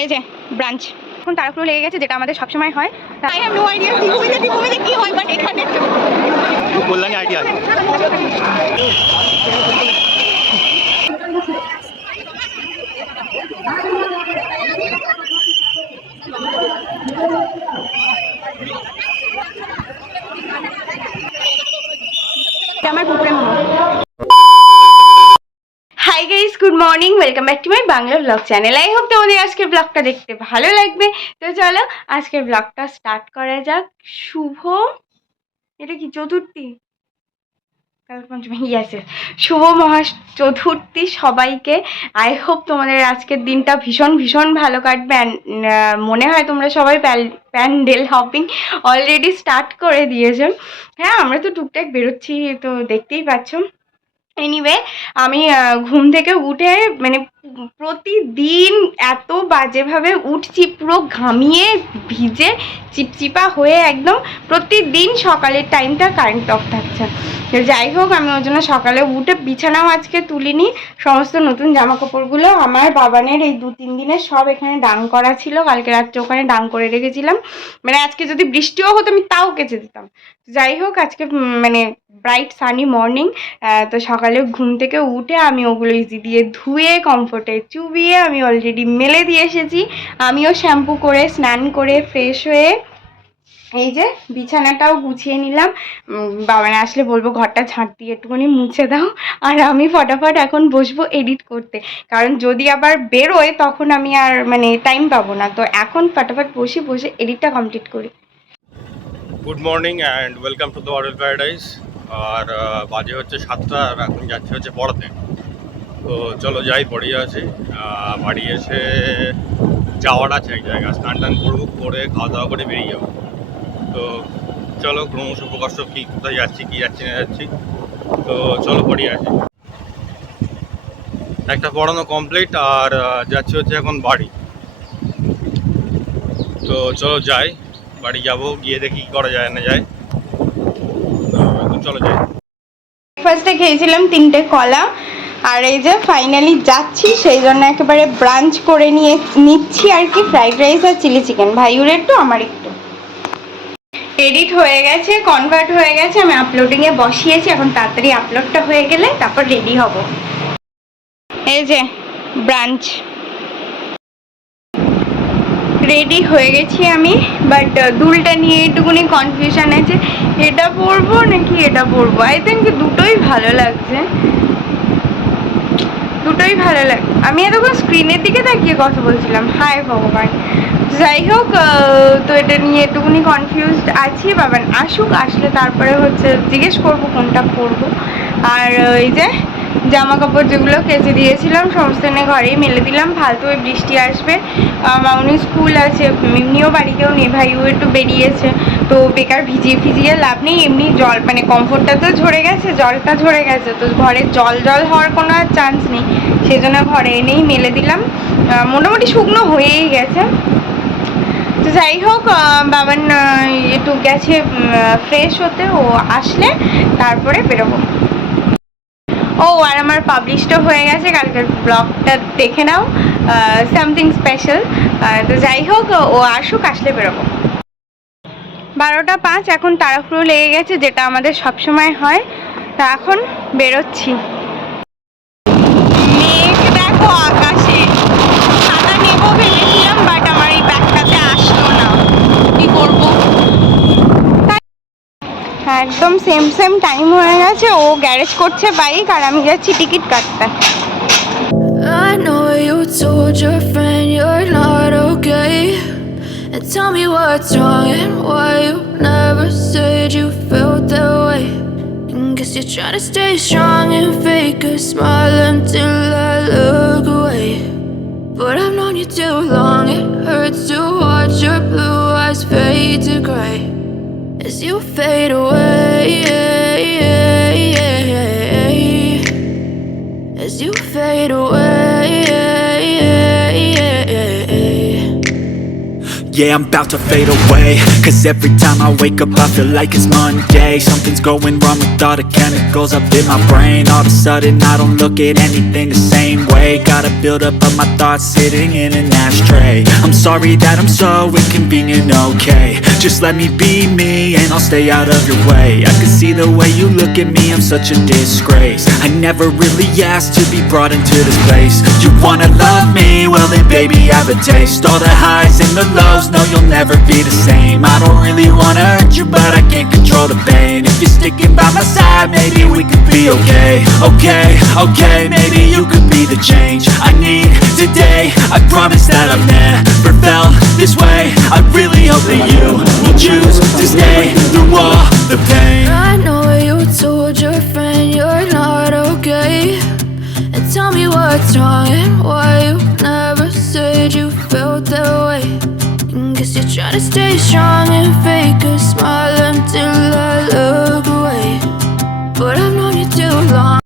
এই যে ব্রাঞ্চ এখন তাড়াহুড়ো লেগে গেছে, যেটা আমাদের সবসময় হয়। আই হ্যাভ নো আইডিয়া তীর্থভূমিতে কি হয়, বাট এখানে কল্যাণী আইডিয়া আমার কুকুরের momo. Hi guys, good morning, welcome back to my Bangla blog channel. I hope তোমাদের আজকের ব্লগটা দেখতে ভালো লাগবে। তো চলো আজকের ব্লগটা স্টার্ট করা যাক। শুভ, এটা কি চতুর্থী? কাল পঞ্চমী, ইয়েস, শুভ মহা চতুর্থী সবাইকে। আই হোপ তোমাদের আজকের দিনটা ভীষণ ভীষণ ভালো কাটবে। মনে হয় তোমরা সবাই প্যান্ডেল হপিং অলরেডি স্টার্ট করে দিয়েছো। হ্যাঁ, আমরা তো টুকটাক বেরোচ্ছি, তো দেখতেই পাচ্ছ। এনিওয়ে, আমি ঘুম থেকে উঠে মানে প্রতিদিন এত বাজেভাবে উঠছি, পুরো ঘামিয়ে ভিজে চিপচিপা হয়ে একদম। প্রতিদিন সকালের টাইমটা কারেন্ট অফ থাকছে। যাই হোক, আমি ওর জন্য সকালে উঠে বিছানাও আজকে তুলিনি। সমস্ত নতুন জামা কাপড়গুলো আমার বাবানের এই 2-3 দিনের সব এখানে ডাং করা ছিল। কালকে রাত্রে ওখানে ডাং করে রেখেছিলাম। মানে আজকে যদি বৃষ্টিও হতো আমি তাও কেচে দিতাম। যাই হোক, আজকে মানে ব্রাইট সানি মর্নিং। তো সকালে ঘুম থেকে উঠে আমি ওগুলো ইজি দিয়ে ধুয়ে কমফোর্টে চুবিয়ে আমি অলরেডি মেলে দিয়ে এসেছি। আমিও শ্যাম্পু করে স্নান করে ফ্রেশ হয়ে এই যে বিছানাটাও গুছিয়ে নিলাম। বাবা না আসলে বলবো ঘরটা ঝাঁট দিয়ে একটুখানি মুছে দাও, আর আমি ফটাফট এখন বসবো এডিট করতে। কারণ যদি আবার বেরোয় তখন আমি আর মানে টাইম পাবো না। তো এখন ফটাফট বসে এডিটটা কমপ্লিট করি। Good morning and welcome to the hotel Paradise. আর বাজে হচ্ছে 7টা, আর এখন যাচ্ছে হচ্ছে পড়াতে। তো চলো যাই, পড়িয়ে আছি। বাড়ি এসে যাওয়ার আছে এক জায়গায়, স্নান টান করবো, করে খাওয়া দাওয়া করে বেরিয়ে যাবো। তো চলো, ক্রমশ প্রকাশ কী কোথায় যাচ্ছি, কী যাচ্ছি না যাচ্ছি। তো চলো পড়িয়ে আসি। একটা পড়ানো কমপ্লিট, আর যাচ্ছি হচ্ছে এখন বাড়ি। তো চলো যাই, বাড়ি যাব, গিয়ে দেখি কী করা যায় না যায়। তো চলো যাই। ব্রেকফাস্টে খেয়েছিলাম 3টে কলা, আর এই যে ফাইনালি যাচ্ছি, সেই জন্য একেবারে ব্রাঞ্চ করে নিচ্ছি আর কি। ফ্রাইড রাইস আর চিলি চিকেন, ভাইউর একটু আমার একটু। এডিট হয়ে গেছে, কনভার্ট হয়ে গেছে, আমি আপলোডিংয়ে বসিয়েছি। এখন তাড়াতাড়ি আপলোডটা হয়ে গেলে তারপর রেডি হব। এই যে ব্রাঞ্চ রেডি হয়ে গেছি আমি, বাট দুলটা নিয়ে একটুকুনি কনফিউশন আছে। এটা পরবো নাকি এটা পরবো? আই থিঙ্ক দুটোই ভালো লাগছে, দুটোই ভালো লাগে। আমি এতক্ষণ স্ক্রিনের দিকে তাকিয়ে কথা বলছিলাম, হায় ভগবান। যাই হোক, তো এটা নিয়ে একটুকুনি কনফিউজড আছি। বাবান আসুক, আসলে তারপরে হচ্ছে জিজ্ঞেস করবো কোনটা পরবো। আর এই যে জামা কাপড় যেগুলো কেচে দিয়েছিলাম সমস্ত এনে ঘরেই মেলে দিলাম। ফালতু ওই বৃষ্টি আসবে, মাউনি স্কুল আছে, এমনিও বাড়িতেও নেই, ভাইও একটু বেরিয়েছে, তো বেকার ভিজিয়ে লাভ নেই। এমনি জল মানে কমফোর্টটা তো ঝরে গেছে, জলটা ঝরে গেছে, তো ঘরে জল হওয়ার কোনো আর চান্স নেই। সেই জন্য ঘরে এনেই মেলে দিলাম। মোটামুটি শুকনো হয়েই গেছে। তো যাই হোক, বাবান একটু গেছে ফ্রেশ হতে, ও আসলে তারপরে বেরোবো। ও আর আমার পাবলিশও হয়ে গেছে, কালকের ব্লগটা দেখে নাও, সামথিং স্পেশাল। তো যাই হোক, ও আসুক, আসলে বেরোবো। 12টা 5, এখন তাড়াহুড়ো লেগে গেছে, যেটা আমাদের সবসময় হয়। তা এখন বেরোচ্ছি। মেঘ দেখো আকাশে, ছাতা নেবো ভেবেছিলাম, বাট আমার এই ব্যাগটাতে আসলো না, কি করবো। একদম সেম টাইম হয়ে গেছে। ও গ্যারেজ করছে বাইক, আর আমি যাচ্ছি টিকিট কাটতে। I know you told your friend you're not okay, and tell me what's wrong and why you never said you felt that way. And guess you're trying to stay strong and fake a smile until I look away. But I've known you too long, it hurts to watch your blue eyes fade to gray as you fade away, as you fade away. yeah, I'm about to fade away. Cause every time I wake up I feel like it's Monday. Something's going wrong with all the chemicals up in my brain. All of a sudden I don't look at anything the same way. Gotta build up of my thoughts sitting in an ashtray. I'm sorry that I'm so inconvenient, okay. Just let me be me and I'll stay out of your way. I can see the way you look at me, I'm such a disgrace. I never really asked to be brought into this place. You wanna love me? Well then baby have a taste. All the highs and the lows, no you'll never be the same. I don't really wanna hurt you but I can't control the pain. If you're sticking by my side, maybe we could be okay. Okay, maybe you could be the change I need today. I promise that I've never felt this way. I really hope that you will choose to stay through all the pain. I know you told your friend you're not okay, and tell me what's wrong and why you never said you felt that way. Guess you're trying to stay strong and fake a smile until I look away, but I've known you too long.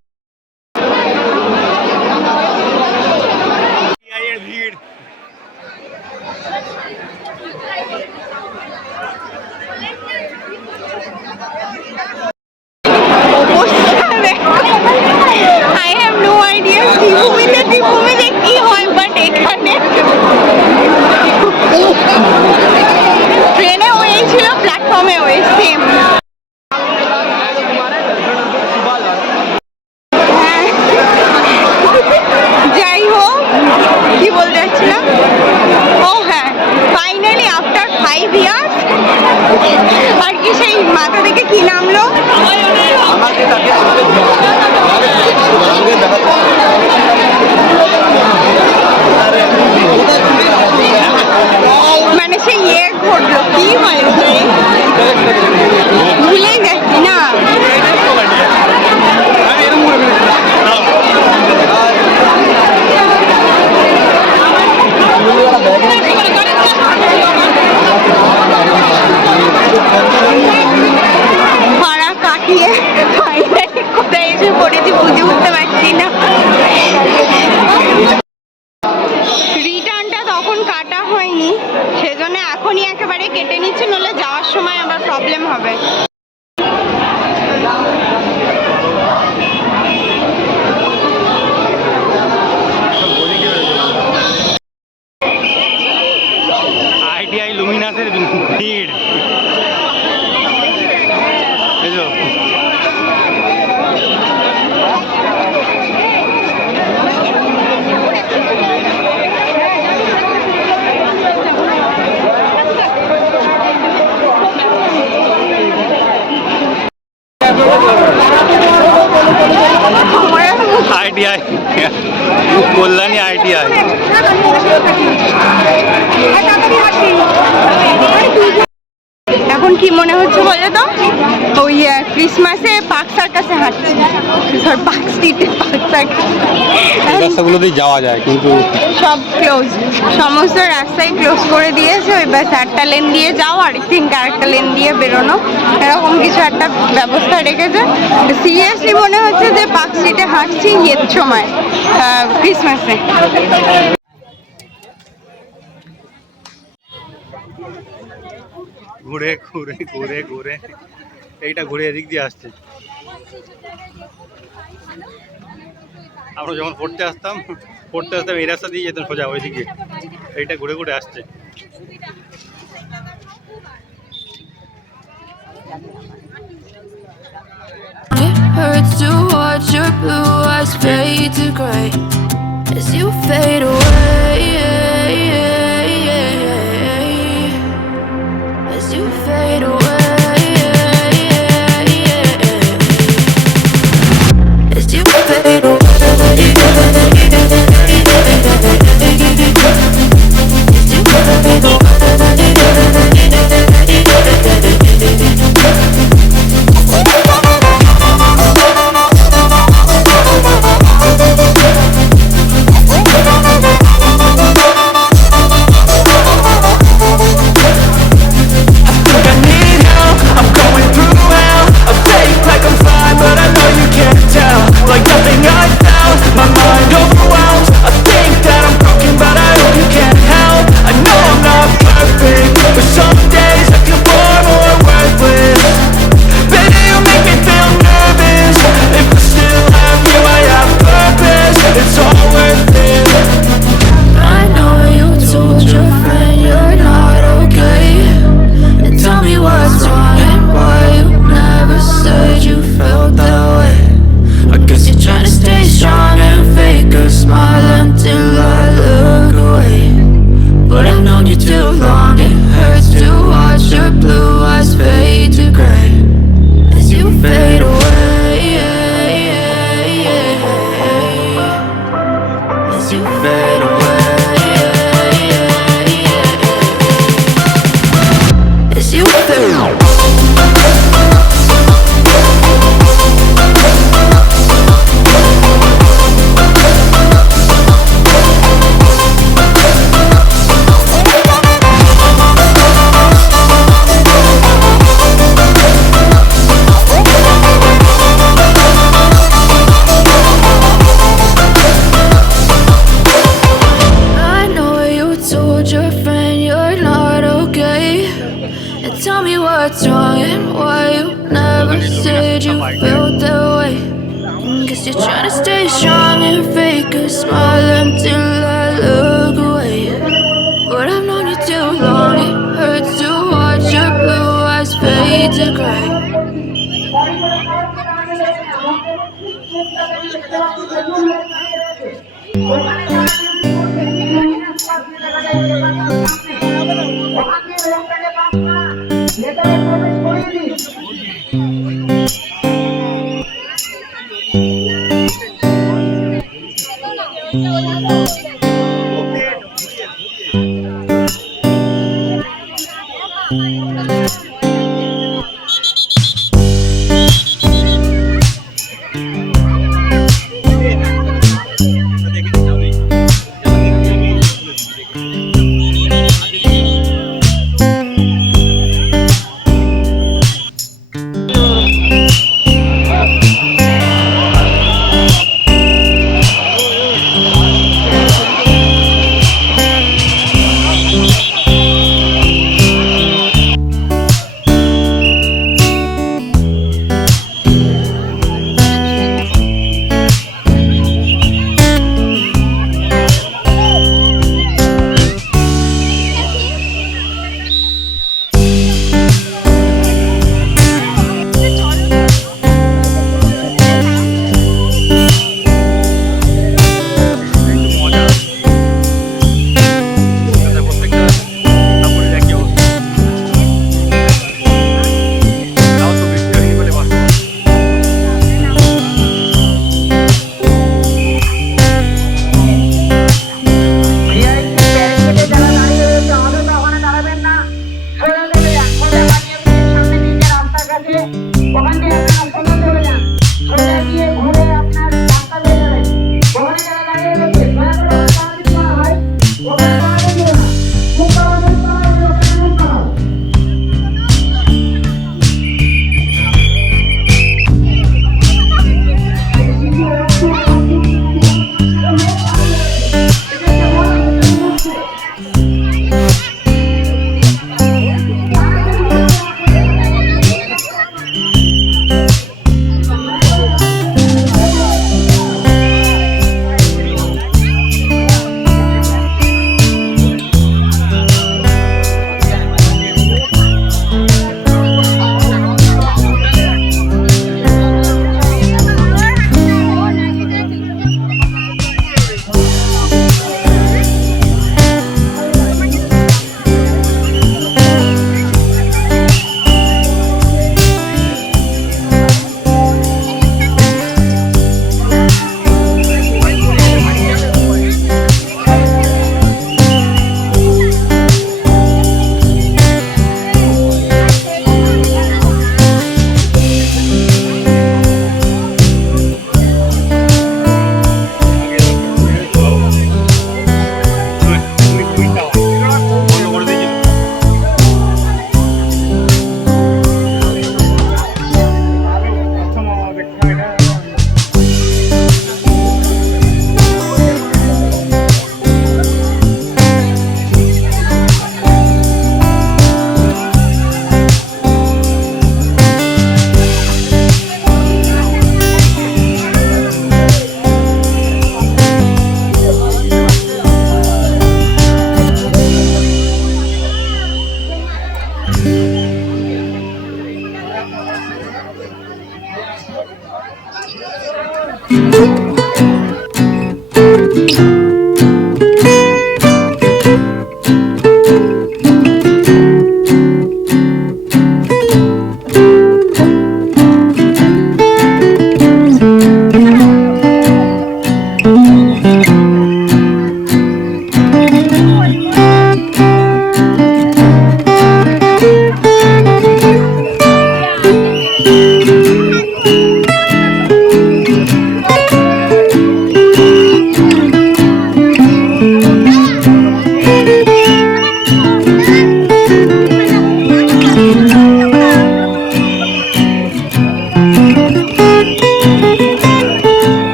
I have no idea দীপভূমিতে কি হয়, but এখানে ট্রেনে ওই ছিল, প্ল্যাটফর্মে ওই same. যাই হোক, কি বলতে চাচ্ছিলাম, ও হ্যাঁ, ফাইনালি আফটার 5 ইয়ার্স আর কি সেই মাথা থেকে কি নামলো, মানে সেই ইয়ে ঘটলো, কি বলে ভুলে যাচ্ছি না। ভাড়া কাটিয়ে ফাইনালি কোথায় এসে পড়েছি বুঝে উঠতে পারছি না। রিটার্নটা তখন কাটা হয়নি, সেজন্য এখনই একেবারে কেটে নিচ্ছি, নইলে যাওয়ার সময় আবার প্রবলেম হবে। আইটিআই লুমিনাসের ভিড় বুঝলো। ITI Kalyani ITI. এখন কি মনে হচ্ছে বলে তো, ওই ক্রিসমাসে পার্ক সার্কাসে হাঁটছি, পার্ক স্ট্রিটে পার্ক সার্কাস। রাস্তাগুলোতেই যাওয়া যায় কিন্তু সব ক্লোজ, সমস্ত রাস্তায় ক্লোজ করে দিয়েছে। ওই ব্যাস একটা লেন দিয়ে যাও, আর আরেকটা লেন দিয়ে বেরোনো, এরকম কিছু একটা ব্যবস্থা রেখেছে। সিরিয়াসলি মনে হচ্ছে যে পার্ক স্ট্রিটে হাঁটছি ইয়ের সময়, ক্রিসমাসে। ঘুরে ঘুরে ঘুরে ঘুরে এইটা ঘুরে এদিক দিয়ে আসছে। আমরা যখন পড়তে আসতাম এই রাস্তা দিয়ে যেতাম সোজা ওইদিকে, এইটা ঘুরে ঘুরে আসছে। It hurts to watch your blue eyes fade to gray as you fade away, as you fade away, as you fade away, as you fade away. tell me what's wrong and why you never said you felt that way. Guess you're trying to stay strong and fake a smile until I look away. But I've known you too long, it hurts to watch your blue eyes fade to gray.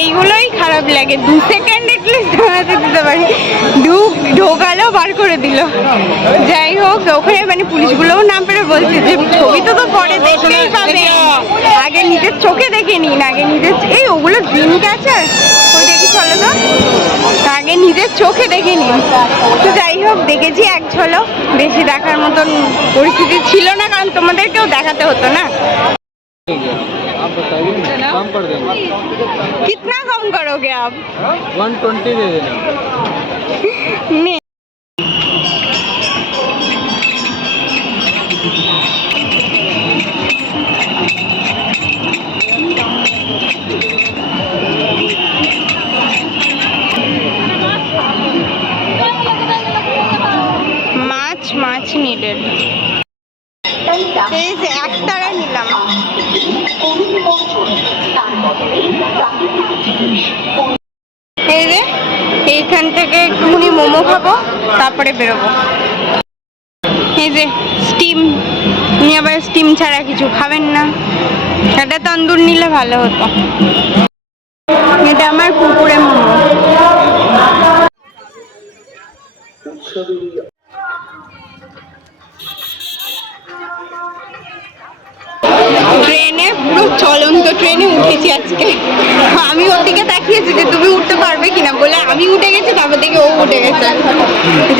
এইগুলোই খারাপ লাগে, 2 second at least দাঁড়াতে দিতে পারি, ঢোকালো বার করে দিল। যাই হোক, ওখানে মানে পুলিশগুলোও না পেরে বলছে যে ছবি তো পরে দেখতেই পাবে, আগে নিজের চোখে দেখে নিন, আগে নিজের এই ওগুলো ড্রিঙ্ক আছে ওই দেখি, চলো তো আগে নিজের চোখে দেখে নিন। তো যাই হোক, দেখেছি এক ঝলক, বেশি দেখার মতন পরিস্থিতি ছিল না, কারণ তোমাদেরকেও দেখাতে হতো না। आप बताइए कम कर देंगे। कितना कम करोगे आप? 120 दे देना। नहीं। মাছ নিডেড, এই যে একটারা নিলাম। এই যে এইখান থেকে একটুখানি মোমো খাবো, তারপরে বেরোবো। এই যে স্টিম, উনি আবার স্টিম ছাড়া কিছু খাবেন না, একটা তন্দুর নিলে ভালো হতো। এটা আমার কুকুরে মোমো। ট্রেনে, পুরো চলন্ত ট্রেনে উঠেছি আজকে। আমি ওর দিকে তাকিয়েছি যে তুমি উঠতে পারবে কিনা, বলে আমি উঠে গেছি, তারপর থেকে ও উঠে গেছে।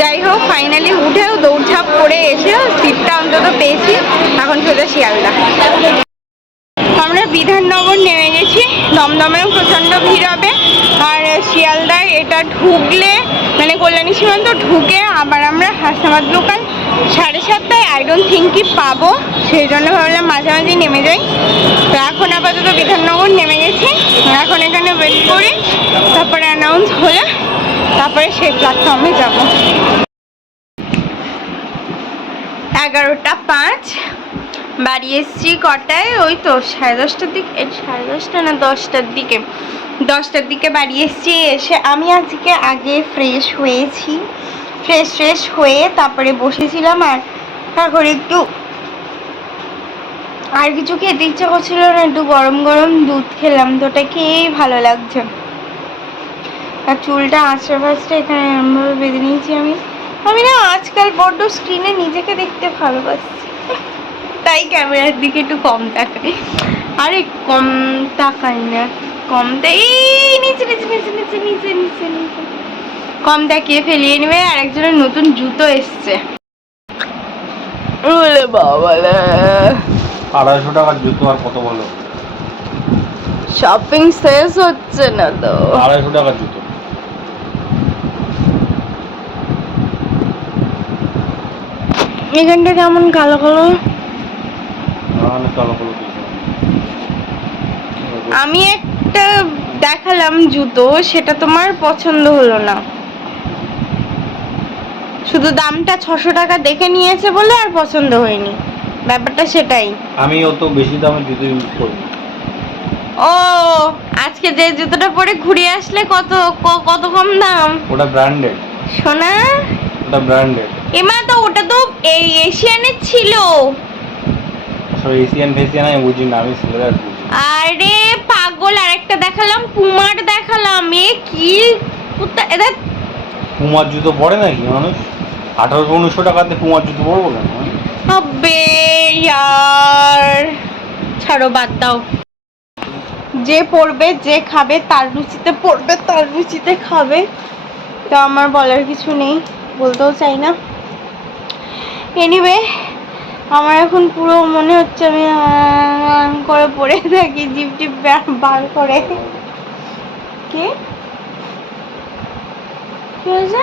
যাই হোক, ফাইনালি উঠেও দৌড়ঝাঁপ করে এসে সিটটা অন্তত পেয়েছি। এখন সোজা শিয়ালদা। আমরা বিধাননগর নেমে গেছি, দমদমেও প্রচণ্ড ভিড় হবে। আর শিয়ালদায় এটা ঢুকলে মানে কল্যাণী সীমান্ত ঢুকে আবার আমরা হাসনাবাদ লোকাল 7:30টায় আই ডোন্ট থিঙ্ক কি পাবো, সেই জন্য ভাবলাম মাঝামাঝি নেমে যাই। তো এখন আপাতত বিধাননগর নেমে গেছি, এখন এখানে ওয়েট করি, তারপরে অ্যানাউন্স হলে তারপরে সেই প্ল্যাটফর্মে যাব। 11:05 বাড়ি এসছি কটায়, ওই তো 10:30টার দিকে, 10:30 না 10টার দিকে বাড়ি এসছি। এসে আমি আজকে আগে ফ্রেশ হয়েছি, ফ্রেশ হয়ে তারপরে বসেছিলাম। আর এখন একটু আর কিছু খেতে ইচ্ছা করছিল না, একটু গরম গরম দুধ খেলাম, তো ওটা খেয়েই ভালো লাগছে। আর চুলটা আঁচড়ে ফাঁচড়ে এখানে এরমভাবে বেঁধে নিয়েছি আমি না আজকাল বড্ড স্ক্রিনে নিজেকে দেখতে ভালোবাসি, তাই ক্যামেরার দিকে একটু কম তাকাই। আরে কম তাকাই না, কম নিচে কম তাকিয়ে ফেলিয়ে নেবে। আর একজনের নতুন জুতো এসছে, ওলে বাবালে 250 টাকার জুতো আর কত বলো? শপিং শেষ হচ্ছে না তো। 250 টাকার জুতো। এখানটা কেমন কালো কালো, আমি একটা দেখালাম জুতো, সেটা তোমার পছন্দ হলো না, শুধু দামটা 600 টাকা দেখে নিয়েছে বলে আর পছন্দ হয়নি, ব্যাপারটা সেটাই। আমি অত বেশি দামের জুতো ইউজ করি। ও আজকে যে জুতোটা পরে ঘুরে আসলে কত কম দাম? ওটা ব্র্যান্ডেড সোনা, ওটা ব্র্যান্ডেড। এমা তো ওটা তো এই এশিয়ানের ছিল। সব এশিয়ান ফেশিয়ান আমি বুঝি না, আমি সিলেদার বুঝি। আরে পাগল, আরেকটা দেখালাম, পুমার দেখালাম। এ কি এটা পুমার জুতো পরে নাকি মানুষ? 1800-1900 টাকাতে পুমার জুতো পরবো কেন? আবে ইয়ার, ছাড়ো, বাদ দাও। যে পড়বে, যে খাবে, তার রুচিতে পড়বে, তার রুচিতে খাবে, তো আমার বলার কিছু নেই, বলতেও চাই না। এনিওয়ে, আমার এখন পুরো মনে হচ্ছে আমি করে পড়ে থাকি, জিপ টিপ বার করে। কি হয়েছে?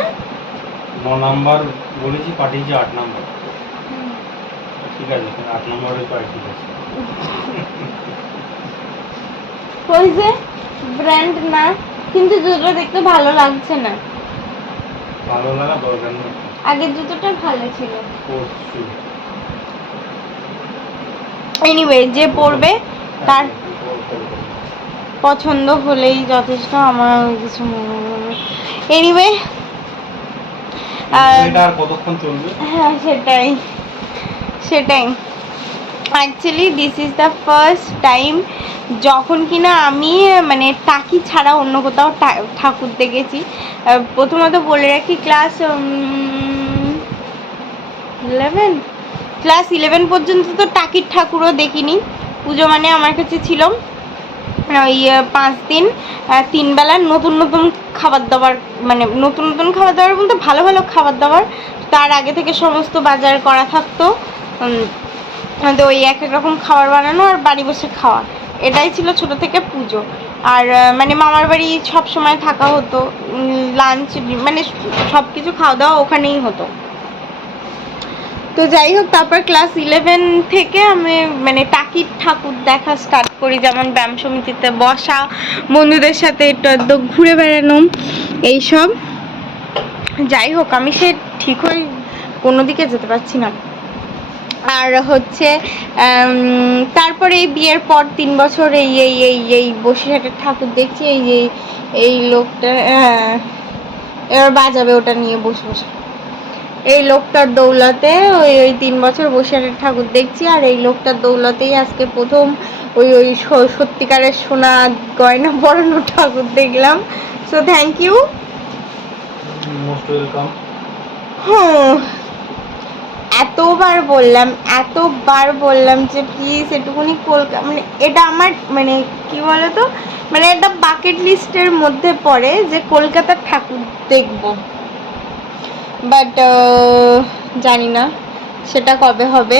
9 নাম্বার বলেছি, পাঠিয়েছি 8 নাম্বার। ঠিক আছে, 8 নাম্বারে তো ঠিক আছে। হয়েছে ব্র্যান্ড না, কিন্তু জুতোটা দেখতে ভালো লাগছে না। ভালো লাগা দরকার নেই, আগের জুতোটা ভালো ছিল। পরশু এনিওয়ে, যে পরবে তার পছন্দ হলেই যথেষ্ট, আমার কিছু মনে হয়। এনিওয়ে, এটা আর কতক্ষণ চলবে? হ্যাঁ সেটাই সেটাই actually this is the first time যখন কিনা আমি মানে টাকি ছাড়া অন্য কোথাও ঠাকুর দেখেছি। প্রথমত বলে রাখি, ক্লাস 11 পর্যন্ত তো টাকির ঠাকুরও দেখিনি। পুজো মানে আমার কাছে ছিল ওই 5 দিন 3 বেলা নতুন নতুন খাবার দাবার, মানে নতুন নতুন খাবার দাবার বলতে ভালো ভালো খাবার দাবার। তার আগে থেকে সমস্ত বাজার করা থাকতো, তো ওই এক এক রকম খাবার বানানো আর বাড়ি বসে খাওয়া, এটাই ছিল ছোট থেকে পুজো। আর মানে মামার বাড়ি সব সময় থাকা হতো, লাঞ্চ মানে সব কিছু খাওয়া দাওয়া ওখানেই হতো। তো যাই হোক, তারপর ক্লাস 11 থেকে আমি মানে টাকির ঠাকুর দেখা স্টার্ট করি, যেমন ব্যায়াম সমিতিতে বসা, বন্ধুদের সাথে একটু ঘুরে বেড়ানো, এইসব। যাই হোক, আমি সে ঠিক হয়ে কোনো দিকে যেতে পারছি না। আর হচ্ছে তারপরে এই বিয়ের পর 3 বছর এই এই এই এই বসিরহাটের ঠাকুর দেখছি। এই লোকটা এবার বাজাবে ওটা নিয়ে বসে বসে। এই লোকটার দৌলতে ওই 3 বছর বসিরহাটের ঠাকুর দেখছি, আর এই লোকটার দৌলতেই আজকে প্রথম ওই সত্যিকারের সোনা গয়না পরানো ঠাকুর দেখলাম। So thank you, most welcome. হুম, এতবার বললাম যে প্লিজ এটুকুনি কলকাতা, মানে এটা আমার মানে কি বলতো, মানে এটা বাকেট লিস্টের মধ্যে পড়ে যে কলকাতার ঠাকুর দেখব, বাট জানি না সেটা কবে হবে।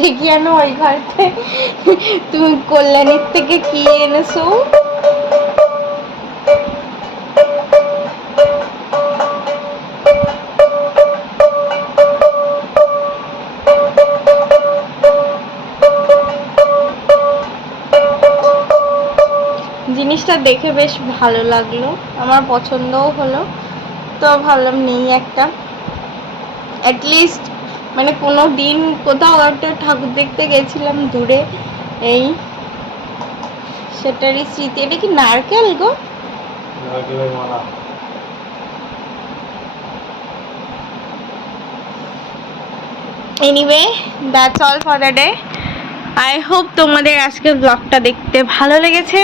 দেখি আনো ওই ঘরতে তুমি কল্যাণীর থেকে কি এনেছো। জিনিসটা দেখে বেশ ভালো লাগলো, আমার পছন্দও হলো, তো ভাবলাম নেই একটা, অ্যাটলিস্ট মানে কোনো দিন কোথাও একটা ঠাকুর দেখতে গেছিলাম দূরে, এই সেটারই স্মৃতি। এটা কি নারকেল গো? নারকেলের মালা। Anyway, that's all for the day. I hope তোমাদের আজকের ব্লগটা দেখতে ভালো লেগেছে।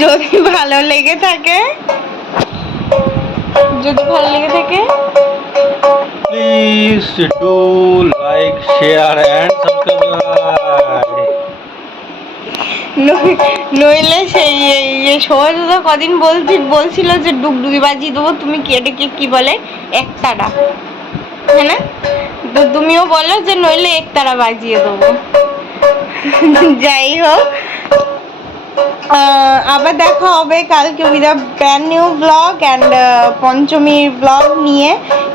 যদি ভালো লেগে থাকে please do like, share and subscribe. নইলে সেই সবাই দাদা কদিন বলছিল যে ডুগডুগি বাজিয়ে দেবো, তুমি এটাকে কি বলে, একতারা, হ্যাঁ না? তো তুমিও বলো যে নইলে একতারা বাজিয়ে দেবো। যাই হোক, আবার দেখা হবে কালকে with a brand new blog and পঞ্চমীর ব্লগ নিয়ে।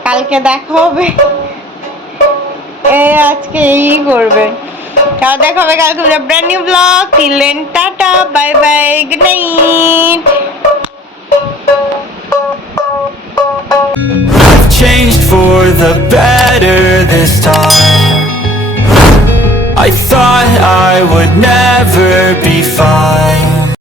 কালকে দেখা হবে, আজকে এই করবে, তাও দেখা হবে কালকে with a brand new blog. Till then, tata, bye bye, good night. I've changed for the better this time. I thought I would never be fine.